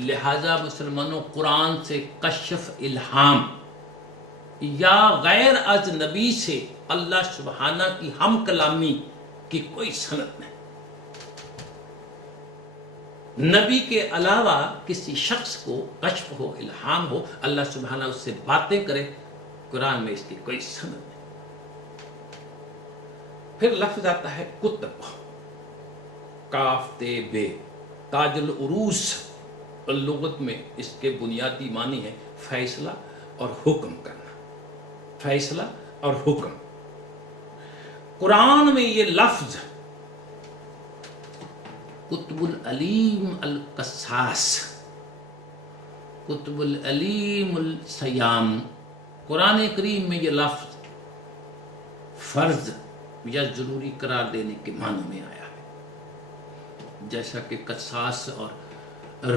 لہذا مسلمانوں قرآن سے کشف الہام یا غیر از نبی سے اللہ سبحانہ کی ہم کلامی کی کوئی سند نہیں. نبی کے علاوہ کسی شخص کو کشف ہو، الہام ہو، اللہ سبحانہ اس سے باتیں کرے، قرآن میں اس کی کوئی سند نہیں. پھر لفظ آتا ہے کتب، کاف تے بے، تاج العروس. لغت میں اس کے بنیادی معنی ہے فیصلہ اور حکم کرنا، فیصلہ اور حکم. قرآن میں یہ لفظ کتب العلیم القصاص، کتب العلیم السیام، قرآن کریم میں یہ لفظ فرض یا ضروری قرار دینے کے معنی میں آیا ہے. جیسا کہ قصاص اور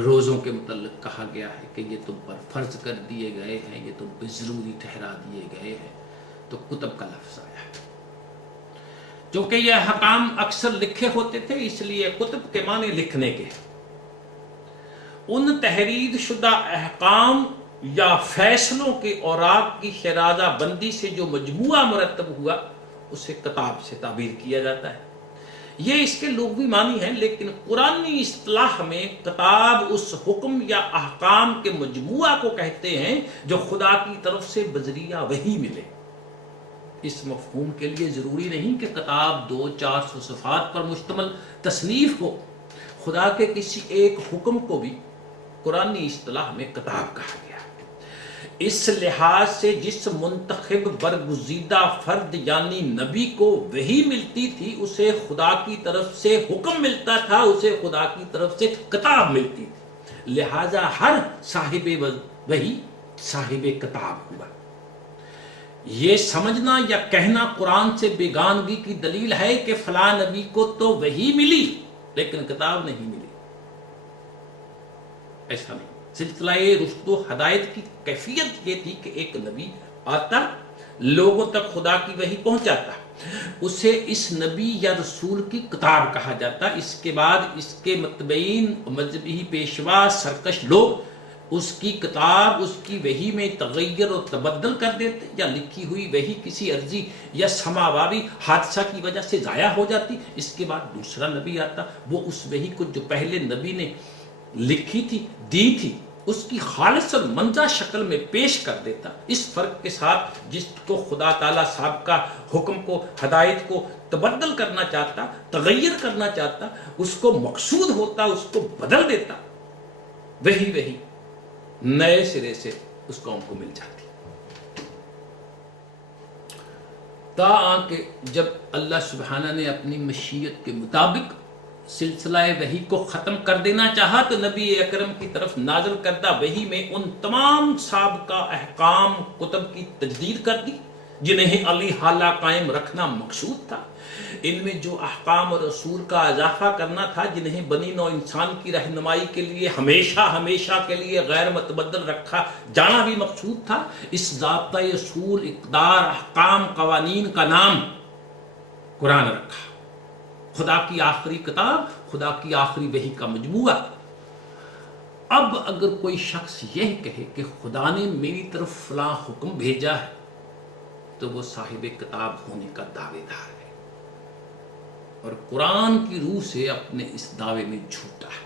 روزوں کے متعلق کہا گیا ہے کہ یہ تم پر فرض کر دیے گئے ہیں، یہ تم پہ ضروری ٹھہرا دیے گئے ہیں، تو کتب کا لفظ آیا ہے. چونکہ یہ احکام اکثر لکھے ہوتے تھے اس لیے کتب کے معنی لکھنے کے. ان تحریر شدہ احکام یا فیصلوں کے اوراق کی شیرازہ بندی سے جو مجموعہ مرتب ہوا اسے کتاب سے تعبیر کیا جاتا ہے. یہ اس کے لغوی معنی ہیں، لیکن قرآنی اصطلاح میں کتاب اس حکم یا احکام کے مجموعہ کو کہتے ہیں جو خدا کی طرف سے بذریعہ وحی ملے. اس مفہوم کے لیے ضروری نہیں کہ کتاب 200-400 صفحات پر مشتمل تصنیف ہو. خدا کے کسی ایک حکم کو بھی قرآنی اصطلاح میں کتاب کہا گیا. اس لحاظ سے جس منتخب برگزیدہ فرد یعنی نبی کو وحی ملتی تھی اسے خدا کی طرف سے حکم ملتا تھا، اسے خدا کی طرف سے کتاب ملتی تھی. لہذا ہر صاحب وحی صاحب کتاب ہوا. یہ سمجھنا یا کہنا قرآن سے بیگانگی کی دلیل ہے کہ فلاں نبی کو تو وحی ملی لیکن کتاب نہیں ملی، ایسا نہیں. سلسلہ رشد و ہدایت کی کیفیت یہ تھی کہ ایک نبی آتا، لوگوں تک خدا کی وحی پہنچاتا، اسے اس نبی یا رسول کی کتاب کہا جاتا. اس کے بعد اس کے متبعین، مذہبی پیشوا، سرکش لوگ اس کی کتاب، اس کی وحی میں تغیر و تبدل کر دیتے، یا لکھی ہوئی وحی کسی عرضی یا سماوی حادثہ کی وجہ سے ضائع ہو جاتی. اس کے بعد دوسرا نبی آتا، وہ اس وحی کو جو پہلے نبی نے لکھی تھی، دی تھی، اس کی خالص اور منزہ شکل میں پیش کر دیتا. اس فرق کے ساتھ جس کو خدا تعالیٰ سابقہ حکم کو، ہدایت کو تبدل کرنا چاہتا، تغیر کرنا چاہتا، اس کو مقصود ہوتا، اس کو بدل دیتا، وہی نئے سرے سے اس قوم کو مل جاتی. تاکہ کہ جب اللہ سبحانہ نے اپنی مشیت کے مطابق سلسلہ وحی کو ختم کر دینا چاہا تو نبی اکرم کی طرف نازل کردہ وحی میں ان تمام سابقہ احکام کتب کی تجدید کر دی جنہیں علی حالہ قائم رکھنا مقصود تھا. ان میں جو احکام اور اصول کا اضافہ کرنا تھا جنہیں بنی نوع انسان کی رہنمائی کے لیے ہمیشہ کے لیے غیر متبدل رکھا جانا بھی مقصود تھا. اس ضابطہ اصول، اقدار، احکام، قوانین کا نام قرآن رکھا. خدا کی آخری کتاب، خدا کی آخری وحی کا مجموعہ. اب اگر کوئی شخص یہ کہے کہ خدا نے میری طرف فلاں حکم بھیجا ہے تو وہ صاحب کتاب ہونے کا دعوے دار ہے اور قرآن کی روح سے اپنے اس دعوے میں جھوٹا ہے.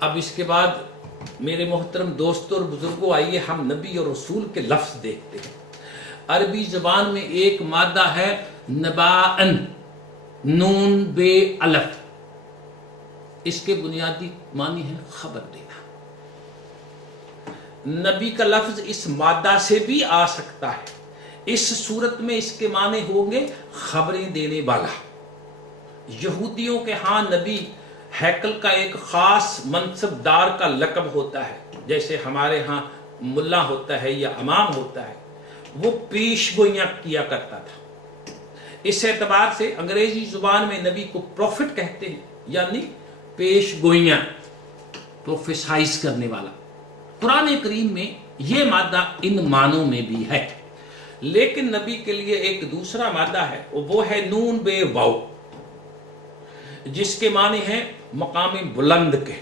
اب اس کے بعد میرے محترم دوستوں اور بزرگوں، آئیے ہم نبی اور رسول کے لفظ دیکھتے ہیں. عربی زبان میں ایک مادہ ہے نباءن، نون بے الف. اس کے بنیادی معنی ہے خبر دینا. نبی کا لفظ اس مادہ سے بھی آ سکتا ہے. اس صورت میں اس کے معنی ہوں گے خبریں دینے والا. یہودیوں کے ہاں نبی ہیکل کا ایک خاص منصب دار کا لقب ہوتا ہے، جیسے ہمارے ہاں ملا ہوتا ہے یا امام ہوتا ہے. وہ پیش گوئیاں کیا کرتا تھا. اس اعتبار سے انگریزی زبان میں نبی کو پروفٹ کہتے ہیں، یعنی پیش گوئیاں، پروفیسائز کرنے والا. قرآن کریم میں یہ مادہ ان معنوں میں بھی ہے. لیکن نبی کے لیے ایک دوسرا مادہ ہے، وہ ہے نون بے واو. جس کے معنی ہے مقام بلند کے.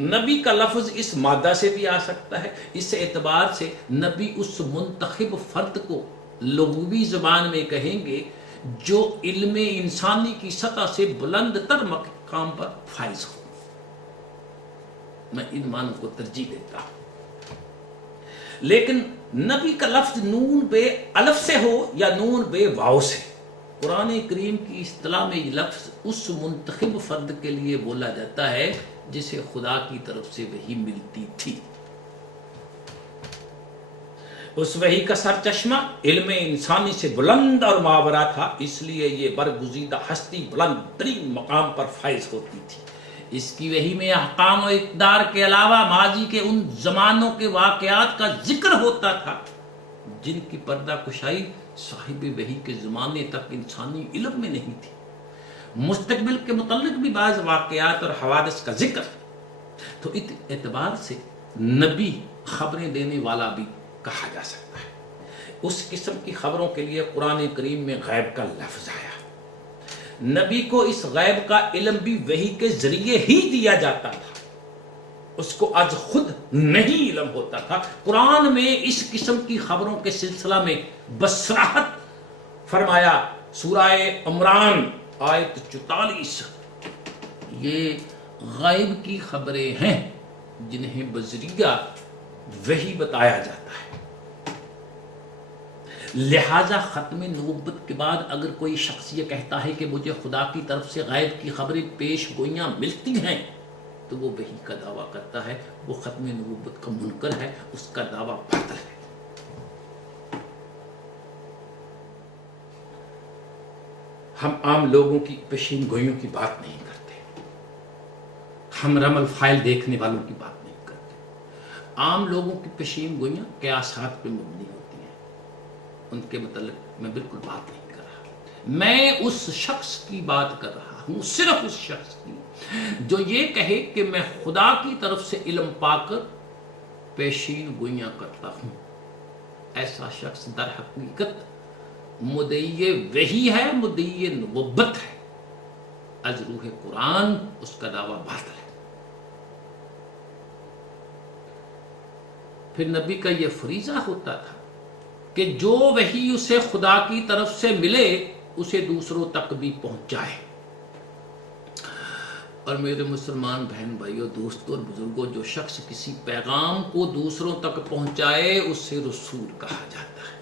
نبی کا لفظ اس مادہ سے بھی آ سکتا ہے. اس اعتبار سے نبی اس منتخب فرد کو لغوی زبان میں کہیں گے جو علم انسانی کی سطح سے بلند تر مقام پر فائز ہو. میں ان معنوں کو ترجیح دیتا ہوں. لیکن نبی کا لفظ نون بے الف سے ہو یا نون بے واو سے، قرآن کریم کی اصطلاح میں یہ لفظ اس منتخب فرد کے لیے بولا جاتا ہے جسے خدا کی طرف سے وحی ملتی تھی. اس وحی کا سرچشمہ علم انسانی سے بلند اور ماورا تھا، اس لیے یہ برگزیدہ ہستی بلند ترین مقام پر فائز ہوتی تھی. اس کی وحی میں احکام و اقدار کے علاوہ ماضی کے ان زمانوں کے واقعات کا ذکر ہوتا تھا جن کی پردہ کشائی صاحب وحی کے زمانے تک انسانی علم میں نہیں تھی. مستقبل کے متعلق بھی بعض واقعات اور حوادث کا ذکر. تو اس اعتبار سے نبی خبریں دینے والا بھی کہا جا سکتا ہے. اس قسم کی خبروں کے لیے قرآن کریم میں غیب کا لفظ آیا. نبی کو اس غیب کا علم بھی وحی کے ذریعے ہی دیا جاتا تھا، اس کو از خود نہیں علم ہوتا تھا. قرآن میں اس قسم کی خبروں کے سلسلہ میں بصراحت فرمایا. سورہ عمران آیت 44، یہ غیب کی خبریں ہیں جنہیں بذریعہ وحی بتایا جاتا ہے. لہذا ختم نبوت کے بعد اگر کوئی شخص یہ کہتا ہے کہ مجھے خدا کی طرف سے غیب کی خبریں پیش گوئیاں ملتی ہیں تو وہ وحی کا دعویٰ کرتا ہے، وہ ختم نبوت کا منکر ہے، اس کا دعویٰ باطل ہے. ہم عام لوگوں کی پیشین گوئیوں کی بات نہیں کرتے، ہم رمل فائل دیکھنے والوں کی بات نہیں کرتے. عام لوگوں کی پیشین گوئیاں قیاسات پہ مبنی ہوتی ہیں، ان کے متعلق میں بالکل بات نہیں کر رہا. میں اس شخص کی بات کر رہا ہوں، صرف اس شخص کی جو یہ کہے کہ میں خدا کی طرف سے علم پا کر پیشین گوئیاں کرتا ہوں. ایسا شخص در حقیقت مدعی وحی ہے، مدعی نبوت ہے. از روح قرآن اس کا دعویٰ باطل ہے. پھر نبی کا یہ فریضہ ہوتا تھا کہ جو وحی اسے خدا کی طرف سے ملے اسے دوسروں تک بھی پہنچائے. اور میرے مسلمان بہن بھائیوں، دوستوں اور بزرگوں، جو شخص کسی پیغام کو دوسروں تک پہنچائے اسے رسول کہا جاتا ہے.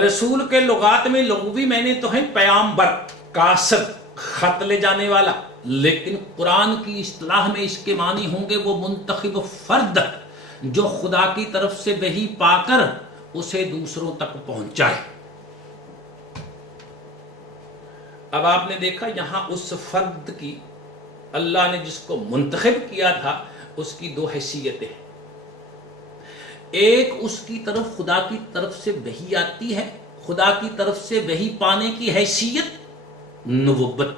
رسول کے لغات میں لغوی معنی تو ہے پیامبر، قاصد، خط لے جانے والا، لیکن قرآن کی اصطلاح میں اس کے معنی ہوں گے وہ منتخب فرد جو خدا کی طرف سے وحی پا کر اسے دوسروں تک پہنچائے. اب آپ نے دیکھا یہاں اس فرد کی، اللہ نے جس کو منتخب کیا تھا، اس کی دو حیثیتیں ہیں. ایک اس کی طرف خدا کی طرف سے وحی آتی ہے، خدا کی طرف سے وحی پانے کی حیثیت نبوت.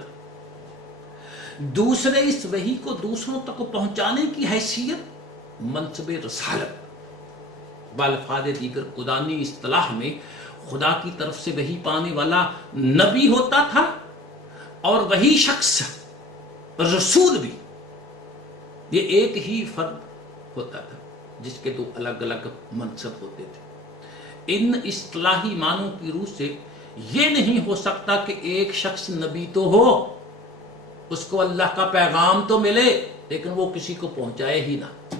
دوسرے اس وحی کو دوسروں تک پہنچانے کی حیثیت منصب رسالت. بالفاظ دیگر قرآنی اصطلاح میں خدا کی طرف سے وحی پانے والا نبی ہوتا تھا اور وہی شخص رسول بھی. یہ ایک ہی فرد ہوتا تھا جس کے دو الگ الگ منصب ہوتے تھے. ان اصطلاحی معنوں کی روح سے یہ نہیں ہو سکتا کہ ایک شخص نبی تو ہو، اس کو اللہ کا پیغام تو ملے لیکن وہ کسی کو پہنچائے ہی نہ،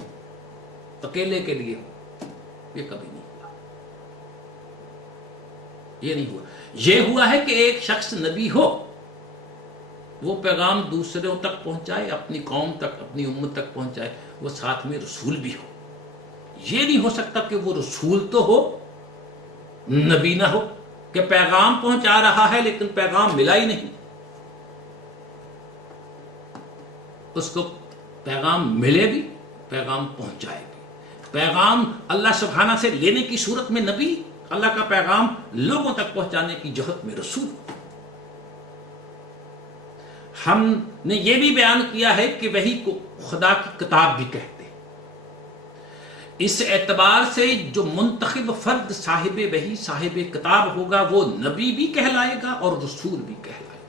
اکیلے کے لیے ہو. یہ کبھی نہیں ہوا. یہ نہیں ہوا. یہ ہوا ہے کہ ایک شخص نبی ہو، وہ پیغام دوسروں تک پہنچائے، اپنی قوم تک، اپنی امت تک پہنچائے، وہ ساتھ میں رسول بھی ہو. یہ نہیں ہو سکتا کہ وہ رسول تو ہو نبی نہ ہو، کہ پیغام پہنچا رہا ہے لیکن پیغام ملا ہی نہیں. اس کو پیغام ملے بھی، پیغام پہنچائے بھی. پیغام اللہ سبحانہ سے لینے کی صورت میں نبی، اللہ کا پیغام لوگوں تک پہنچانے کی جہت میں رسول. ہم نے یہ بھی بیان کیا ہے کہ وحی کو خدا کی کتاب بھی کہتے ہیں. اس اعتبار سے جو منتخب فرد صاحب وحی، صاحب کتاب ہوگا، وہ نبی بھی کہلائے گا اور رسول بھی کہلائے گا.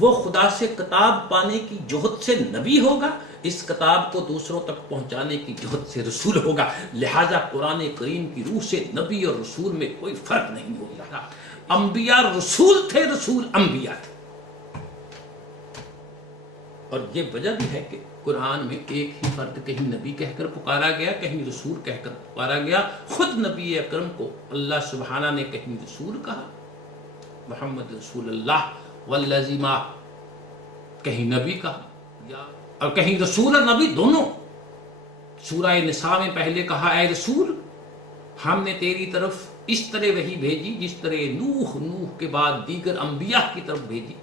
وہ خدا سے کتاب پانے کی جہد سے نبی ہوگا، اس کتاب کو دوسروں تک پہنچانے کی جہد سے رسول ہوگا۔ لہٰذا قرآن کریم کی روح سے نبی اور رسول میں کوئی فرق نہیں ہوتا تھا۔ انبیاء رسول تھے، رسول انبیاء تھے۔ اور یہ وجہ بھی ہے کہ قرآن میں ایک ہی فرد کہیں نبی کہہ کر پکارا گیا، کہیں رسول کہہ کر پکارا گیا۔ خود نبی اکرم کو اللہ سبحانہ نے کہیں رسول کہا، محمد رسول اللہ والذی معہ، کہیں نبی کہا، اور کہیں رسول اور نبی دونوں۔ سورہ نساء میں پہلے کہا اے رسول ہم نے تیری طرف اس طرح وحی بھیجی جس طرح نوح کے بعد دیگر انبیاء کی طرف بھیجی،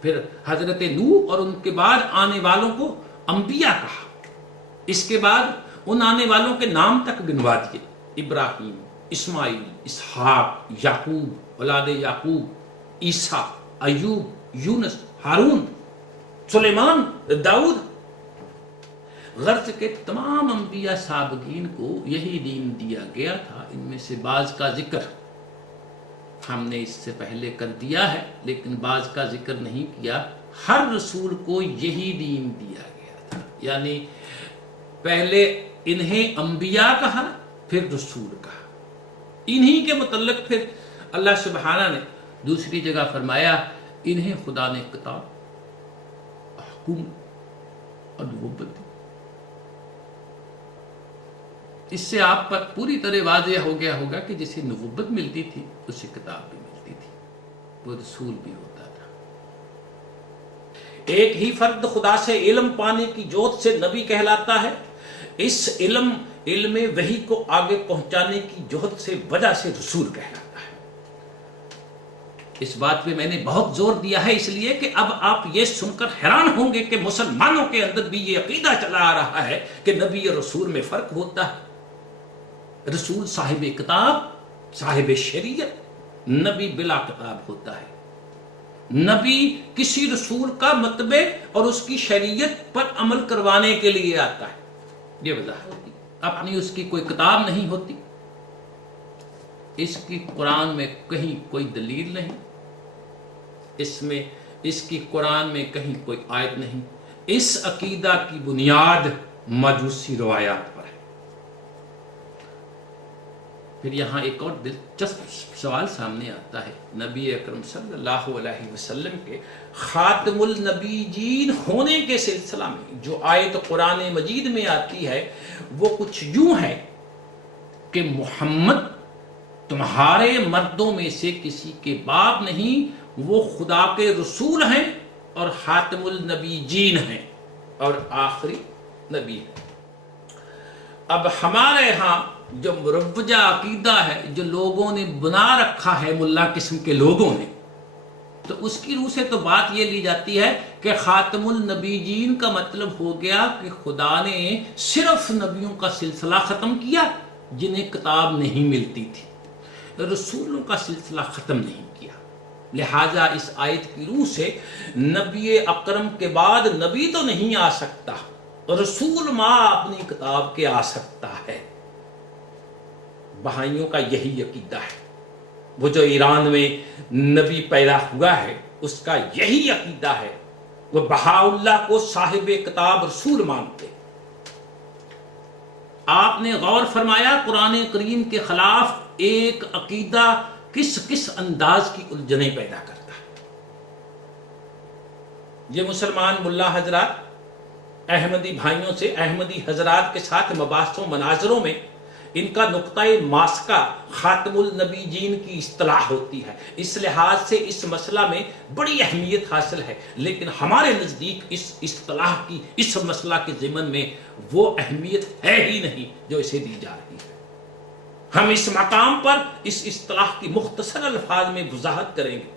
پھر حضرت نوح اور ان کے بعد آنے والوں کو انبیاء کہا، اس کے بعد ان آنے والوں کے نام تک گنوا دیے، ابراہیم، اسماعیل، اسحاق، یعقوب، اولاد یعقوب، عیسیٰ، ایوب، یونس، ہارون، سلیمان، داؤد۔ غرض کے تمام انبیاء سابقین کو یہی دین دیا گیا تھا۔ ان میں سے بعض کا ذکر ہم نے اس سے پہلے کر دیا ہے، لیکن بعض کا ذکر نہیں کیا۔ ہر رسول کو یہی دین دیا گیا تھا، یعنی پہلے انہیں انبیاء کہا، پھر رسول کہا۔ انہی کے متعلق پھر اللہ سبحانہ نے دوسری جگہ فرمایا انہیں خدا نے کتاب، حکومت اور نبوت دی۔ اس سے آپ پر پوری طرح واضح ہو گیا ہوگا کہ جسے نبوت ملتی تھی اسے کتاب بھی ملتی تھی، وہ رسول بھی ہوتا تھا۔ ایک ہی فرد خدا سے علم پانے کی جوت سے نبی کہلاتا ہے۔ اس علم وحی کو آگے پہنچانے کی جہد سے وجہ سے رسول کہلاتا ہے۔ اس بات پہ میں نے بہت زور دیا ہے اس لیے کہ اب آپ یہ سن کر حیران ہوں گے کہ مسلمانوں کے اندر بھی یہ عقیدہ چلا آ رہا ہے کہ نبی اور رسول میں فرق ہوتا ہے۔ رسول صاحب کتاب، صاحب شریعت، نبی بلا کتاب ہوتا ہے۔ نبی کسی رسول کا متبع اور اس کی شریعت پر عمل کروانے کے لیے آتا ہے، یہ وضاحت ہوتی، اپنی اس کی کوئی کتاب نہیں ہوتی، اس کی قرآن میں کہیں کوئی دلیل نہیں، اس کی قرآن میں کہیں کوئی آیت نہیں۔ اس عقیدہ کی بنیاد مجوسی روایات پر ہے۔ پھر یہاں ایک اور دلچسپ سوال سامنے آتا ہے، نبی اکرم صلی اللہ علیہ وسلم کے خاتم النبیین ہونے کے سلسلہ میں جو آیت قرآن مجید میں آتی ہے وہ کچھ یوں ہے کہ محمد تمہارے مردوں میں سے کسی کے باپ نہیں، وہ خدا کے رسول ہیں اور خاتم النبیین ہیں اور آخری نبی ہیں۔ اب ہمارے ہاں جو مروجہ عقیدہ ہے جو لوگوں نے بنا رکھا ہے، ملا قسم کے لوگوں نے، تو اس کی روح سے تو بات یہ لی جاتی ہے کہ خاتم النبیین کا مطلب ہو گیا کہ خدا نے صرف نبیوں کا سلسلہ ختم کیا جنہیں کتاب نہیں ملتی تھی، رسولوں کا سلسلہ ختم نہیں کیا۔ لہٰذا اس آیت کی روح سے نبی اکرم کے بعد نبی تو نہیں آ سکتا، رسول ماں اپنی کتاب کے آ سکتا ہے۔ بہائیوں کا یہی عقیدہ ہے، وہ جو ایران میں نبی پیدا ہوا ہے اس کا یہی عقیدہ ہے، وہ بہاء اللہ کو صاحب کتاب رسول مانتے۔ آپ نے غور فرمایا قرآن کریم کے خلاف ایک عقیدہ کس انداز کی الجھنیں پیدا کرتا ہے۔ یہ مسلمان ملا حضرات احمدی بھائیوں سے، احمدی حضرات کے ساتھ مباحثوں مناظروں میں ان کا نقطۂ ماسکہ خاتم النبیین کی اصطلاح ہوتی ہے، اس لحاظ سے اس مسئلہ میں بڑی اہمیت حاصل ہے، لیکن ہمارے نزدیک اس اصطلاح کی اس مسئلہ کے ضمن میں وہ اہمیت ہے ہی نہیں جو اسے دی جا رہی ہے۔ ہم اس مقام پر اس اصطلاح کی مختصر الفاظ میں وضاحت کریں گے۔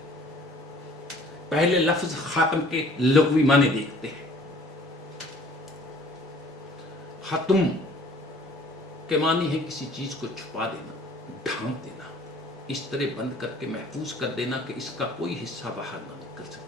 پہلے لفظ خاتم کے لغوی معنی دیکھتے ہیں۔ ختم کے معنی ہے کسی چیز کو چھپا دینا، ڈھانپ دینا، اس طرح بند کر کے محفوظ کر دینا کہ اس کا کوئی حصہ باہر نہ نکل سکے۔